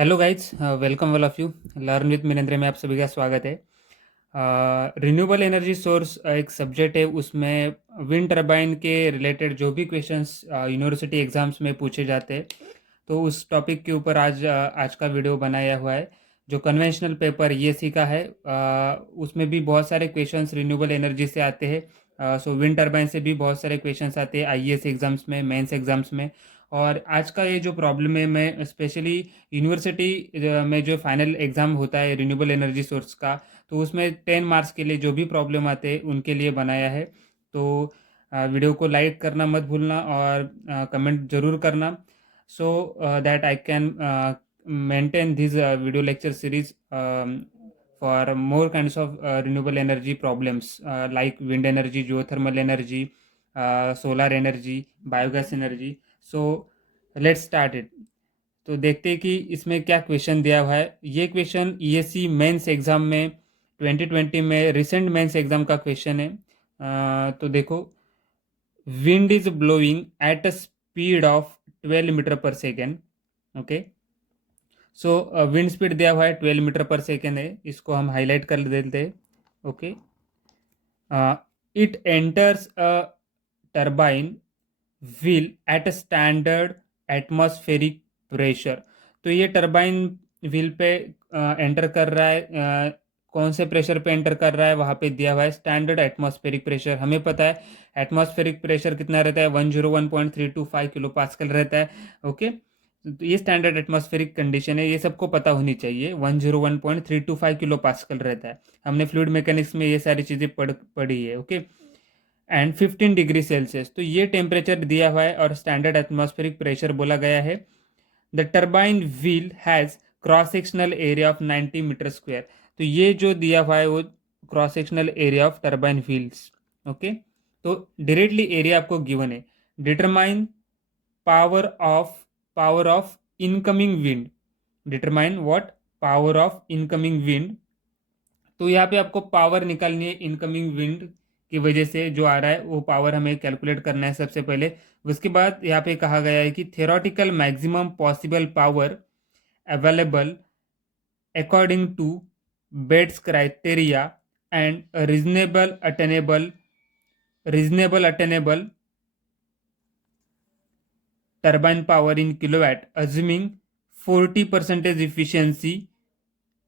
Hello guys, welcome all of you. Learn with Minendra में आप सभी का स्वागत है। रिन्यूएबल एनर्जी सोर्स एक सब्जेक्ट है, उसमें विंड टर्बाइन के रिलेटेड जो भी क्वेश्चंस यूनिवर्सिटी एग्जाम्स में पूछे जाते हैं, तो उस टॉपिक के ऊपर आज का वीडियो बनाया हुआ है। जो कन्वेंशनल पेपर ईएसी का है, उसमें भी बहुत सारे क्वेश्चंस रिन्यूएबल एनर्जी से आते हैं। सो विंड टर्बाइन से भी बहुत सारे क्वेश्चंस आते हैं आईएएस एग्जाम्स में, मेंस एग्जाम्स में। और आज का ये जो प्रॉब्लम है, मैं स्पेशली यूनिवर्सिटी में जो फाइनल एग्ज़ाम होता है रिन्यूएबल एनर्जी सोर्स का, तो उसमें 10 मार्क्स के लिए जो भी प्रॉब्लम आते हैं उनके लिए बनाया है। तो वीडियो को लाइक करना मत भूलना और कमेंट ज़रूर करना, so that I can maintain this video lecture series for more kinds of renewable energy problems like wind energy, geothermal energy, solar energy, biogas energy. So let's start it. तो देखते हैं कि इसमें क्या क्वेश्चन दिया हुआ है। ये क्वेश्चन ईएससी मेंस एग्जाम में 2020 में रिसेंट मेंस एग्जाम का क्वेश्चन है। तो देखो, wind is blowing at a speed of 12 metre per second. Okay, so wind speed दिया हुआ है 12 मीटर पर सेकेंड है, इसको हम हाईलाइट कर देते हैं। Okay, it enters a turbine wheel at a standard atmospheric pressure. तो ये टर्बाइन व्हील पे एंटर कर रहा है, कौन से प्रेशर पे एंटर कर रहा है, वहाँ पे दिया हुआ है स्टैंडर्ड एटमॉस्फेरिक प्रेशर। हमें पता है एटमॉस्फेरिक प्रेशर कितना रहता है, 101.325 किलो पास्कल रहता है। ओके, तो ये स्टैंडर्ड एटमॉस्फेरिक कंडीशन है, ये सबको पता होनी चाहिए। 101.325 किलो पास्कल रहता है। हमने फ्लूइड मैकेनिक्स में ये सारी चीज़ें पढ़ी है। ओके, एंड 15 डिग्री सेल्सियस, तो ये टेम्परेचर दिया हुआ है और स्टैंडर्ड एटमॉस्फेरिक प्रेशर बोला गया है। The turbine wheel has cross sectional area of 90 metre square. तो ये जो दिया हुआ है वो cross sectional area of turbine wheels. Okay, तो डायरेक्टली एरिया आपको गिवन है। Determine power of incoming wind. Determine what? Power of incoming wind. तो यहाँ पे आपको पावर निकालनी है इनकमिंग विंड की वजह से जो आ रहा है, वो पावर हमें कैलकुलेट करना है सबसे पहले। उसके बाद यहाँ पे कहा गया है कि theoretical maximum possible power available according to Betz criteria and reasonable attainable turbine power in kilowatt assuming 40% efficiency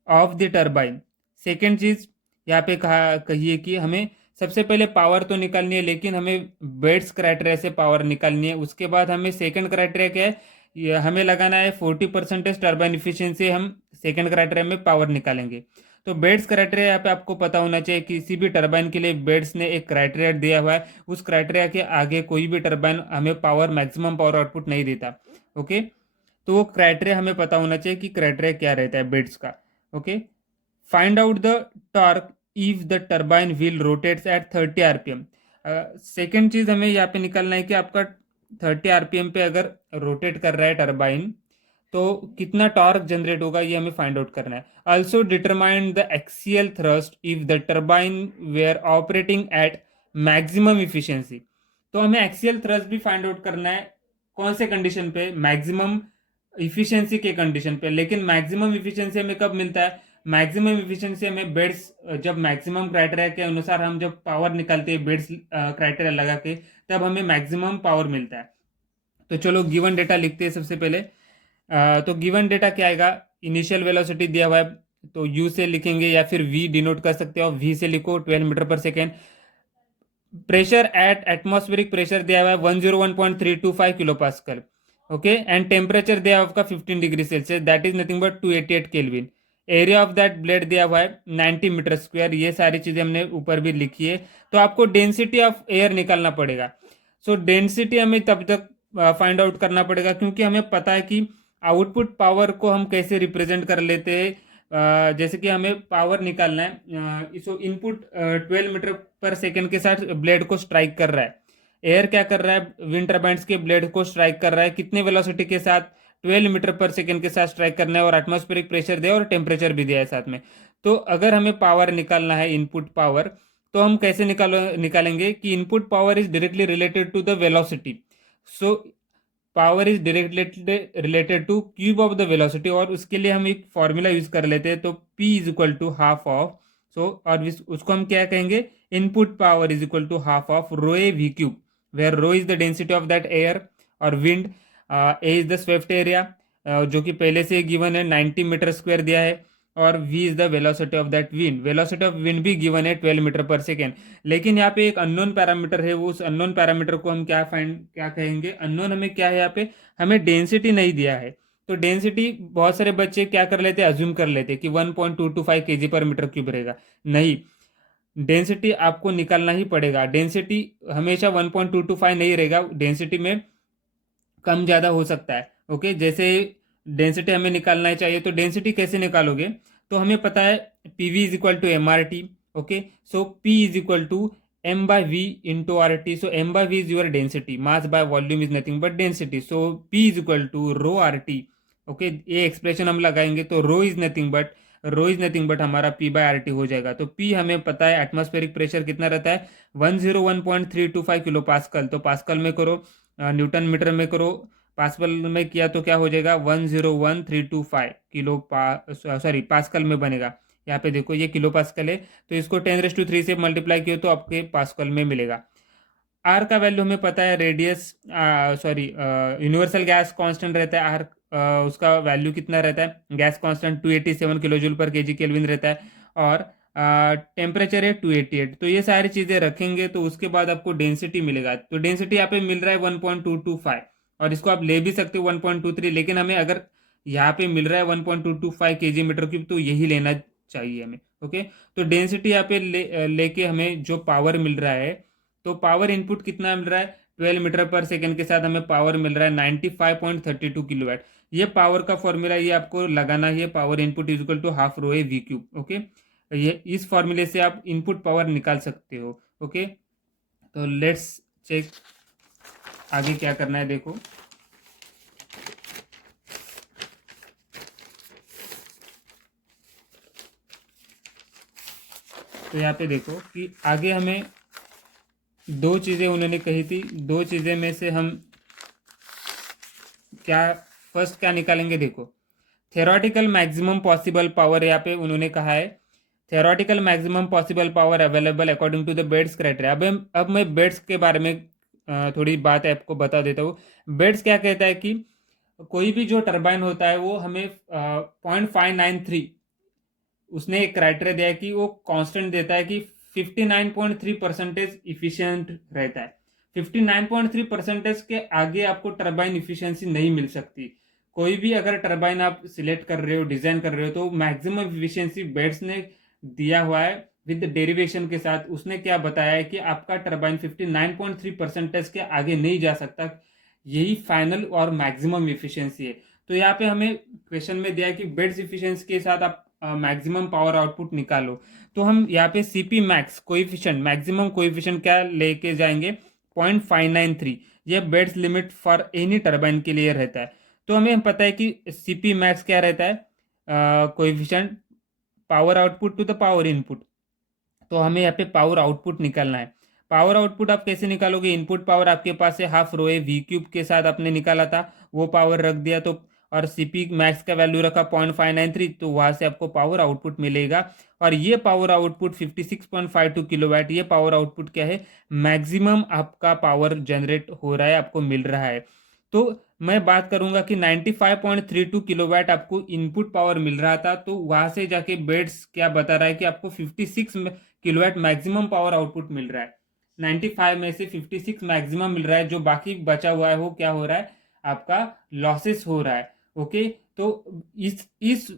of the turbine. Second चीज यहाँ पे कहिए कि हमें सबसे पहले पावर तो निकालनी है, लेकिन हमें बेट्स क्राइटेरिया से पावर निकालनी है। उसके बाद हमें सेकंड क्राइटेरिया क्या है, ये हमें लगाना है 40% टर्बाइन इफिशियंसी। हम सेकंड क्राइटेरिया में पावर निकालेंगे। तो बेट्स क्राइटेरिया यहाँ पे आपको पता होना चाहिए, किसी भी टर्बाइन के लिए बेट्स ने एक क्राइटेरिया दिया हुआ है, उस क्राइटेरिया के आगे कोई भी टर्बाइन हमें पावर मैक्सिमम पावर आउटपुट नहीं देता। ओके, तो वो क्राइटेरिया हमें पता होना चाहिए कि क्राइटेरिया क्या रहता है बेट्स का। Okay, find out the torque if the turbine wheel rotates at 30 RPM. Second चीज हमें यहाँ पे निकालना है कि आपका 30 आरपीएम पे अगर रोटेट कर रहा है टर्बाइन, तो कितना टॉर्क जनरेट होगा, ये हमें फाइंड आउट करना है। Also determine the axial thrust if the turbine were operating at maximum efficiency. तो हमें एक्सियल थ्रस्ट भी फाइंड आउट करना है, कौन से कंडीशन पे? मैक्सिमम इफिशियंसी के कंडीशन पे। लेकिन मैक्सिमम इफिशियंसी हमें कब मिलता है? मैक्सिमम इफिशियंसी हमें बेड्स, जब मैक्सिमम क्राइटेरिया के अनुसार हम जब पावर निकालते हैं बेड्स क्राइटेरिया लगा के, तब हमें मैक्सिमम पावर मिलता है। तो चलो गिवन डेटा लिखते हैं सबसे पहले। तो गिवन डेटा क्या आएगा? इनिशियल वेलोसिटी दिया हुआ है, तो यू से लिखेंगे या फिर वी डिनोट कर सकते हो, वी से लिखो 12 metre per second. Pressure at atmospheric pressure दिया हुआ है 101.325 kilo pascal. Okay, and temperature दिया हुआ आपका 15 degree Celsius, that is nothing but 288 kelvin. Area of that blade दिया हुआ है 90 मीटर स्क्वायर। ये सारी चीजें हमने ऊपर भी लिखी है। तो आपको डेंसिटी ऑफ एयर निकालना पड़ेगा। सो डेंसिटी हमें तब तक फाइंड आउट करना पड़ेगा, क्योंकि हमें पता है कि आउटपुट पावर को हम कैसे रिप्रेजेंट कर लेते हैं। जैसे कि हमें पावर निकालना है, इसको इनपुट 12 मीटर पर सेकेंड के साथ ब्लेड को स्ट्राइक कर रहा है। एयर क्या कर रहा है? विंड टर्बाइन्स के ब्लेड को स्ट्राइक कर रहा है, कितने वेलोसिटी के साथ? 12 मीटर पर सेकेंड के साथ स्ट्राइक करना है, और एटमॉस्फेरिक प्रेशर दिया और टेम्परेचर भी दिया है साथ में। तो अगर हमें पावर निकालना है, इनपुट पावर, तो हम कैसे निकालेंगे कि input power is directly related to the velocity. So power is directly related to cube of the velocity, और उसके लिए हम एक फॉर्मूला यूज कर लेते हैं, तो P is equal to half of, so और उसको हम क्या कहेंगे, input power is equal to half of rho A V cube, where rho is the density of that air, और wind A is the swept area, जो कि पहले से गिवन है 90 मीटर स्क्वायर दिया है, और v is the velocity of that wind, velocity of wind भी गिवन है 12 मीटर पर सेकेंड। लेकिन यहाँ पे एक अननोन पैरामीटर है, वो उस अननोन पैरामीटर को हम क्या कहेंगे, अननोन हमें क्या है, यहाँ पे हमें डेंसिटी नहीं दिया है। तो डेंसिटी बहुत सारे बच्चे क्या कर लेते हैं, अज्यूम कर लेते हैं कि 1.225 kg पर मीटर क्यूब रहेगा। नहीं, डेंसिटी आपको निकालना ही पड़ेगा। डेंसिटी हमेशा 1.225 नहीं रहेगा, डेंसिटी में कम ज़्यादा हो सकता है। ओके, जैसे डेंसिटी हमें निकालना चाहिए, तो डेंसिटी कैसे निकालोगे, तो हमें पता है P V is equal to M R T. Okay, so P is equal to M by V into R T, so M by V is your density, mass by volume is nothing but density, so P is equal to rho R T. Okay, ये expression हम लगाएंगे तो rho is nothing but हमारा P by R T हो जाएगा। तो P हमें पता है, एटमॉस्फेरिक प्रेशर कितना रहता है, 101.325 किलो पास्कल, तो पास्कल में करो, न्यूटन मीटर में करो, पास्कल में किया तो क्या हो जाएगा, 101.325 किलो पास्कल में बनेगा। यहाँ पे देखो ये किलो पास्कल है, तो इसको 10⁻³ से मल्टीप्लाई किया तो आपके पास्कल में मिलेगा। आर का वैल्यू हमें पता है, रेडियस यूनिवर्सल गैस कांस्टेंट रहता है आर, उसका वैल्यू कितना रहता है, गैस कांस्टेंट 287 किलो जूल पर केजी केल्विन रहता है, और टेम्परेचर है 288। तो ये सारी चीज़ें रखेंगे तो उसके बाद आपको डेंसिटी मिलेगा। तो डेंसिटी यहाँ पे मिल रहा है 1.225, और इसको आप ले भी सकते हो 1.23, लेकिन हमें अगर यहाँ पे मिल रहा है 1.225 kg मीटर क्यूब, तो यही लेना चाहिए हमें। ओके, तो डेंसिटी यहाँ पे लेके हमें जो पावर मिल रहा है, तो पावर इनपुट कितना मिल रहा है, 12 मीटर पर सेकेंड के साथ हमें पावर मिल रहा है 95.32 किलोवाट। ये पावर का फॉर्मूला ये आपको लगाना है, power input is equal to half rho A V cube. Okay, ये इस फॉर्मूले से आप इनपुट पावर निकाल सकते हो। ओके, तो लेट्स चेक आगे क्या करना है, देखो तो यहाँ पे देखो कि आगे हमें दो चीज़ें उन्होंने कही थी, दो चीज़ें में से हम फर्स्ट क्या निकालेंगे, देखो थेरोटिकल मैक्सिमम पॉसिबल पावर, यहाँ पे उन्होंने कहा है theoretical maximum possible power available according to the Betz criteria. अब मैं बेड्स के बारे में थोड़ी बात आपको बता देता हूँ। बेड्स क्या कहता है कि कोई भी जो टरबाइन होता है वो हमें 0.593, उसने एक क्राइटेरिया दिया है कि वो कांस्टेंट देता है कि 59.3% इफिशियंट रहता है। 59.3% के आगे आपको टरबाइन इफिशियंसी नहीं मिल सकती। कोई भी अगर टरबाइन आप सिलेक्ट कर रहे हो, डिजाइन कर रहे हो, तो मैक्सिमम इफिशियंसी बेड्स ने दिया हुआ है विद डेरिवेशन के साथ। उसने क्या बताया है कि आपका टरबाइन 59.3% के आगे नहीं जा सकता, यही फाइनल और मैक्सिमम इफिशियंसी है। तो यहाँ पे हमें क्वेश्चन में दिया है कि बेड्स इफिशियंसी के साथ आप मैक्सिमम पावर आउटपुट निकालो। तो हम यहाँ पे CP max coefficient, maximum coefficient क्या लेके जाएंगे, 0.593। ये beds limit for any turbine के लिए रहता है। तो हमें पता है कि सीपी मैक्स क्या रहता है, coefficient power output to the power input. तो हमें यहाँ पे पावर आउटपुट निकालना है। पावर आउटपुट आप कैसे निकालोगे, इनपुट पावर आपके पास है half rho A V cube के साथ आपने निकाला था, वो पावर रख दिया, तो और सीपी मैक्स का वैल्यू रखा 0.593, तो वहां से आपको पावर आउटपुट मिलेगा। और ये पावर आउटपुट 56.52 किलोवाट, ये पावर आउटपुट क्या है, मैक्सिमम आपका पावर जनरेट हो रहा है, आपको मिल रहा है। तो मैं बात करूंगा कि 95.32 किलोवाट आपको इनपुट पावर मिल रहा था, तो वहां से जाके बेड्स क्या बता रहा है कि आपको 56 किलोवाट मैक्सिमम पावर आउटपुट मिल रहा है। 95 में से 56 मैक्सिमम मिल रहा है, जो बाकी बचा हुआ है वो क्या हो रहा है, आपका लॉसेस हो रहा है। ओके, तो इस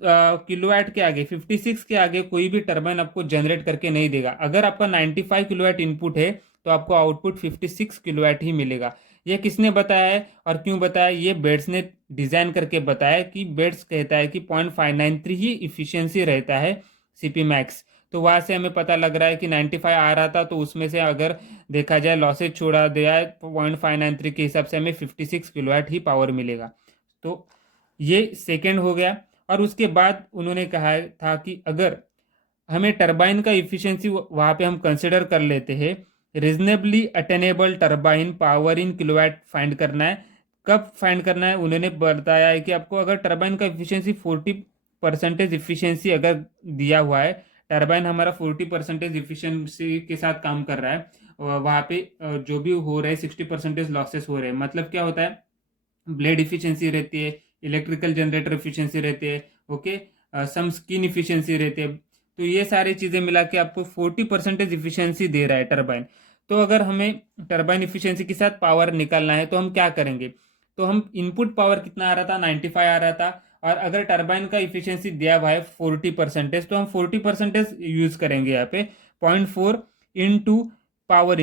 किलोवाट के आगे, 56 के आगे कोई भी टरबाइन आपको जनरेट करके नहीं देगा। अगर आपका 95 किलोवाट इनपुट है तो आपको आउटपुट 56 किलोवाट ही मिलेगा। ये किसने बताया है और क्यों बताया, ये बेड्स ने डिजाइन करके बताया कि बेड्स कहता है कि 0.593 ही इफिशियंसी रहता है सीपी मैक्स। तो वहां से हमें पता लग रहा है कि 95 आ रहा था, तो उसमें से अगर देखा जाए लॉसेज छोड़ा दिया है 0.593 के हिसाब से हमें 56 किलोवाट ही पावर मिलेगा। तो ये सेकेंड हो गया। और उसके बाद उन्होंने कहा था कि अगर हमें टरबाइन का इफिशियंसी वहां पे हम कंसिडर कर लेते हैं, reasonably attainable turbine power in kilowatt find करना है, कब फाइंड करना है उन्होंने बताया है कि आपको अगर टरबाइन का इफिशियंसी 40% इफिशियंसी अगर दिया हुआ है, टरबाइन हमारा 40% इफिशियंसी के साथ काम कर रहा है, वहाँ पे जो भी हो रहा है 60% लॉसेस हो रहे हैं। मतलब क्या होता है, ब्लेड इफिशियंसी रहती है, इलेक्ट्रिकल जनरेटर इफिशियंसी रहती है, ओके, सम स्किन इफिशियंसी रहती है। तो ये सारी चीज़ें मिला के आपको 40% इफिशियंसी दे रहा है टरबाइन। तो अगर हमें टरबाइन इफिशियंसी के साथ पावर निकालना है तो हम क्या करेंगे, तो हम इनपुट पावर कितना आ रहा था, 95 आ रहा था, और अगर टरबाइन का इफिशियंसी दिया हुआ है 40%, तो हम 40% यूज करेंगे यहाँ पे। 0.4 इंटू पावर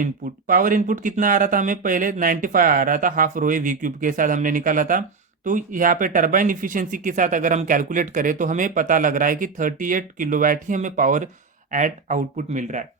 इनपुट कितना आ रहा था हमें, पहले 95 आ रहा था, half rho A V cube के साथ हमने निकाला था। तो यहाँ पे टरबाइन इफिशियंसी के साथ अगर हम कैलकुलेट करें तो हमें पता लग रहा है कि 38 किलोवाट ही हमें पावर एट आउटपुट मिल रहा है।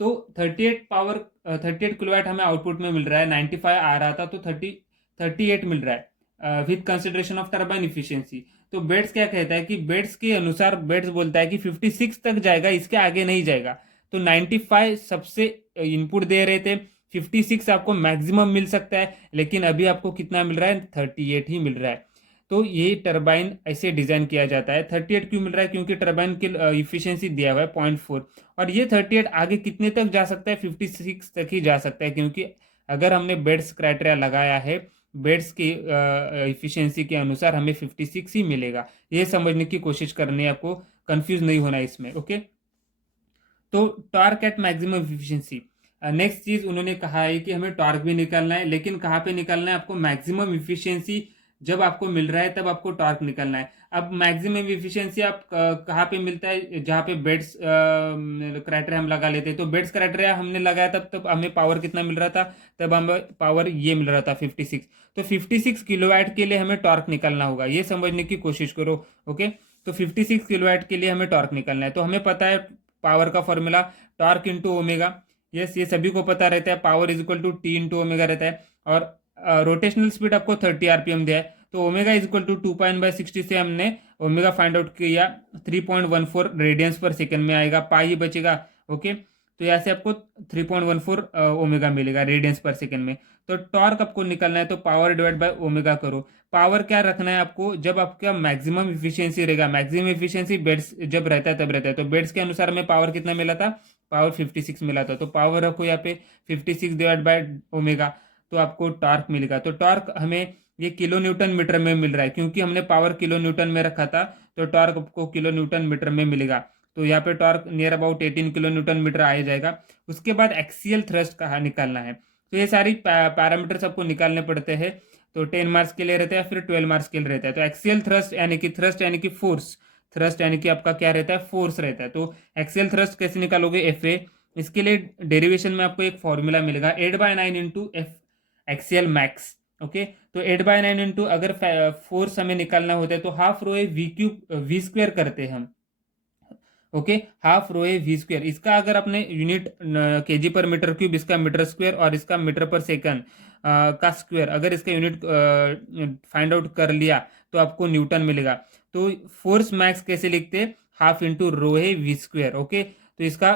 तो 38 किलोवाट हमें आउटपुट में मिल रहा है, 95 आ रहा था तो 38 मिल रहा है with consideration of turbine efficiency. तो बेट्स क्या कहता है कि बेट्स के अनुसार, बेट्स बोलता है कि 56 तक जाएगा, इसके आगे नहीं जाएगा। तो 95 सबसे इनपुट दे रहे थे, 56 आपको मैक्सिमम मिल सकता है, लेकिन अभी आपको कितना मिल रहा है, 38 ही मिल रहा है। तो ये टरबाइन ऐसे डिजाइन किया जाता है। 38 क्यों मिल रहा है, क्योंकि टरबाइन की इफिशियंसी दिया हुआ है 0.4, और ये 38 आगे कितने तक जा सकता है, 56 तक ही जा सकता है, क्योंकि अगर हमने बेड्स क्राइटेरिया लगाया है, बेड्स की इफिशियंसी के अनुसार हमें 56 ही मिलेगा। ये समझने की कोशिश करनी है आपको, कंफ्यूज नहीं होना इसमें, ओके। तो torque eight maximum efficiency, next चीज उन्होंने कहा है कि हमें टॉर्क भी निकालना है, लेकिन कहाँ पे निकालना है आपको, मैक्सिमम इफिशियंसी जब आपको मिल रहा है तब आपको टॉर्क निकालना है। अब मैक्सिमम इफिशियंसी आप कहाँ पे मिलता है, जहाँ पे बेड्स क्राइटेरिया हम लगा लेते हैं। तो बेड्स क्राइटेरिया हमने लगाया तब तब हमें पावर कितना मिल रहा था, तब हमें पावर ये मिल रहा था 56। तो 56 किलोवाट के लिए हमें टॉर्क निकालना होगा, ये समझने की कोशिश करो, ओके। तो 56 किलोवाट के लिए हमें टॉर्क निकालना है, तो हमें पता है पावर का formula torque into omega. Yes, ये सभी को पता रहता है, power is equal to T into omega रहता है। और रोटेशनल स्पीड आपको 30 आरपीएम दिया है, तो ओमेगा इज इक्वल टू 2 पाई/60 से हमने ओमेगा फाइंड आउट किया, 3.14 रेडियंस पर सेकेंड में आएगा, पाई ही बचेगा, ओके। तो यहाँ से आपको 3.14 ओमेगा मिलेगा रेडियंस पर सेकेंड में। तो टॉर्क आपको निकालना है, तो पावर डिवाइड बाय ओमेगा करो। पावर क्या रखना है आपको, जब आपका मैक्सिमम इफिशियंसी रहेगा, मैक्सिमम इफिशियंसी बेड्स जब रहता है तब रहता है, तो बेड्स के अनुसार में पावर कितना मिला था, पावर 56 मिला था। तो पावर रखो यहाँ पे 56 डिवाइड बाय ओमेगा, तो आपको टॉर्क मिलेगा। तो टॉर्क हमें ये किलो न्यूटन मीटर में मिल रहा है, क्योंकि हमने पावर किलो न्यूटन में रखा था, तो टॉर्क आपको किलो न्यूटन मीटर में मिलेगा। तो यहाँ पे torque near about 18 kilo newton metre आ जाएगा। उसके बाद एक्सियल थ्रस्ट कहाँ निकालना है, तो ये सारी पैरामीटर्स आपको निकालने पड़ते हैं। तो 10 मार्क्स के लिए रहता है, फिर 12 मार्क्स के लिए रहता है। तो एक्सियल थ्रस्ट यानी कि फोर्स, थ्रस्ट यानी कि आपका क्या रहता है, फोर्स रहता है। तो एक्सियल थ्रस्ट कैसे निकालोगे, एफ ए। इसके लिए डेरिवेशन में आपको एक फॉर्मूला मिलेगा, 8/9 into F axial max, okay. तो 8/9 इंटू, अगर फोर्स हमें निकालना होता है तो half rho A V cube V square करते हैं हम, okay. Half rho A V square, इसका अगर अपने unit kg per metre cube, इसका मीटर स्क्वेयर, और इसका मीटर पर सेकंड का स्क्वेयर, अगर इसका यूनिट फाइंड आउट कर लिया तो आपको न्यूटन मिलेगा। तो फोर्स मैक्स कैसे लिखते, half into rho A V square, okay. तो इसका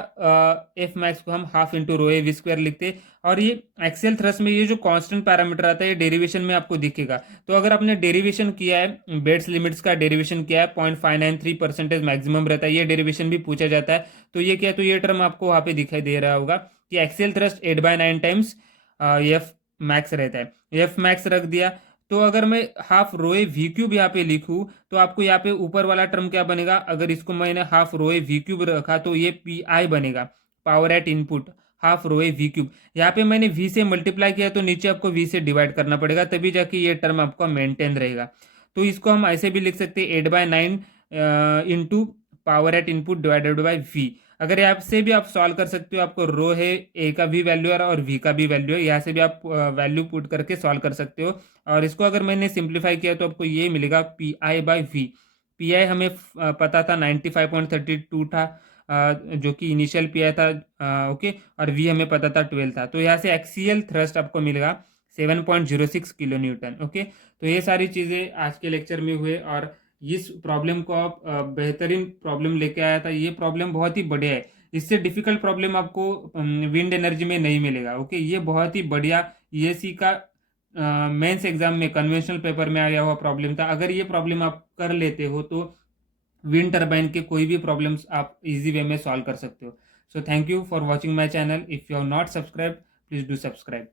एफ मैक्स को हम half into rho A V square लिखते। और ये एक्सेल थ्रस्ट में ये जो कांस्टेंट पैरामीटर आता है, ये डेरिवेशन में आपको दिखेगा। तो अगर आपने डेरिवेशन किया है, बेड्स लिमिट्स का डेरिवेशन किया है, 0.593% मैक्सिमम रहता है, ये डेरिवेशन भी पूछा जाता है। तो ये क्या है, तो ये टर्म आपको वहाँ पे दिखाई दे रहा होगा कि axial thrust 8/9 times F max रहता है, एफ मैक्स रख दिया। तो अगर मैं हाफ रोए वी क्यूब यहाँ पे लिखूँ, तो आपको यहाँ पे ऊपर वाला टर्म क्या बनेगा, अगर इसको मैंने हाफ रोए वी क्यूब रखा तो ये पी आई बनेगा, पावर एट इनपुट हाफ रोए वी क्यूब। यहाँ पे मैंने वी से मल्टीप्लाई किया, तो नीचे आपको वी से डिवाइड करना पड़ेगा, तभी जाके ये टर्म आपका मेंटेन रहेगा। तो इसको हम ऐसे भी लिख सकते हैं, 8/9 into power at input divided by V. अगर यहाँ से भी आप सॉल्व कर सकते हो, आपको रो है ए का भी वैल्यू है और वी का भी वैल्यू है, यहाँ से भी आप वैल्यू पुट करके सॉल्व कर सकते हो। और इसको अगर मैंने सिंप्लीफाई किया तो आपको ये मिलेगा P I by V. P I हमें पता था 95.32 था, जो कि इनिशियल पी आई था, ओके। और वी हमें पता था 12 था। तो यहाँ से एक्सियल थ्रस्ट आपको मिलेगा 7.06 किलो न्यूटन, ओके। तो ये सारी चीज़ें आज के लेक्चर में हुए, और इस प्रॉब्लम को आप बेहतरीन प्रॉब्लम लेके आया था। ये प्रॉब्लम बहुत ही बढ़िया है, इससे डिफिकल्ट प्रॉब्लम आपको विंड एनर्जी में नहीं मिलेगा, ओके। ये बहुत ही बढ़िया ईएससी का मेंस एग्जाम में कन्वेंशनल पेपर में आया हुआ प्रॉब्लम था। अगर ये प्रॉब्लम आप कर लेते हो तो विंड टर्बाइन के कोई भी प्रॉब्लम्स आप इजी वे में सॉल्व कर सकते हो। So thank you for watching my channel. If you have not subscribe, please do subscribe.